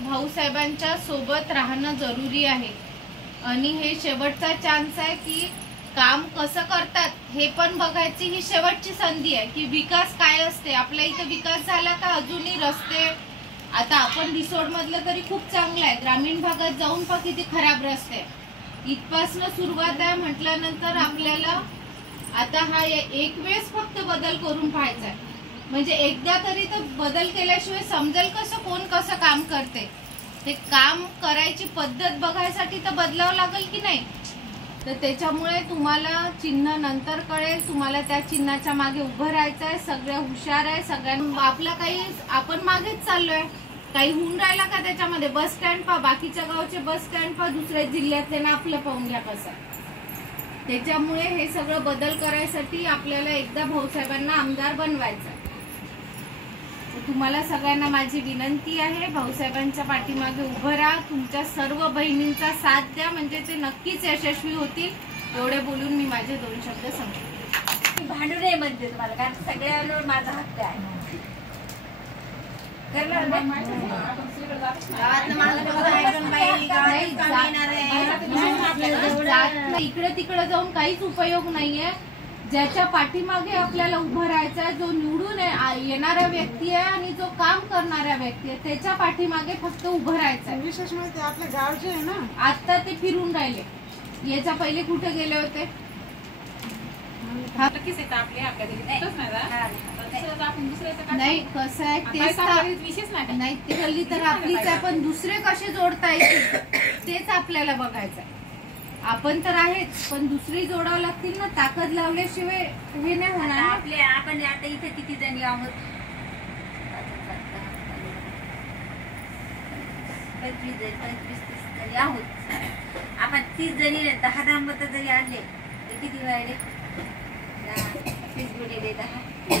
भाऊसाहेबांच्या सोबत राहणं जरुरी आहे आणि हे शेवटचा चान्स आहे की काम कसं करतात हे पण बघायची ही शेवटची संधी आहे की विकास काय असते. आपल्या इथं विकास झाला का अजूनही रस्ते, आता आपण रिसोर्ट मधलं तरी खूप चांगलं आहे, ग्रामीण भागात जाऊन पण किती खराब रस्ते. इथपासनं सुरुवात आहे म्हटल्यानंतर आपल्याला आता हा एक वेळेस फक्त बदल करून पाहायचा आहे. म्हणजे एकदा तरी तर बदल केल्याशिवाय समजेल कसं कोण कसं काम करते. ते काम करायची पद्धत बघायसाठी तर बदलावं लागेल की नाही. तर त्याच्यामुळे तुम्हाला चिन्ह नंतर कळेल, तुम्हाला त्या चिन्हाच्या मागे उभं राहायचं आहे. सगळे हुशार आहे, सगळ्यांना आपला काही आपण मागेच चाललोय. काही होऊन राहिला का त्याच्यामध्ये. बस स्टँड पहा, बाकीच्या गावचे बस स्टँड पहा, दुसऱ्या जिल्ह्यातले ना आपलं पाहून घ्या कसं. त्याच्यामुळे हे सगळं बदल करायसाठी आपल्याला एकदा भाऊसाहेबांना आमदार बनवायचं. तुम्हाला सगळ्यांना माझी विनंती आहे, भाऊसाहेबांच्या पाठीमागे उभं राहा. तुमच्या सर्व बहिणींचा साथ द्या, म्हणजे ते नक्कीच यशस्वी होतील. एवढे बोलून मी माझे 2 शब्द सांगते. भांडू नये म्हणते तुम्हाला, कारण सगळ्यांवर माझा हक्क आहे. इकडे तिकडे जाऊन काहीच उपयोग नाहीये. ज्याच्या पाठीमागे आपल्याला उभं राहायचं, जो निवडून येणारा व्यक्ती आहे आणि जो काम करणारा व्यक्ती आहे, त्याच्या पाठीमागे फक्त उभं राहायचं. विशेष म्हणजे आपल्या गावचे आहे ना, आता ते फिरून राहिले. याच्या पहिले कुठे गेले होते. नाही कसं आहे तेच नाही, ते गल्ली तर आपलीच आहे, पण दुसरे कसे जोडता येतील तेच आपल्याला बघायचं आहे. आपण तर आहेच, पण दुसरी जोडावं लागतील ना. ताकद लावल्याशिवाय हे नाही होणार. आपले आपण आता इथे किती जणी आहोत, 25-30 जणी आहोत. आपण 30 जणी 10 मतं जरी आणले तर किती राहिले, 10 गुणिले 10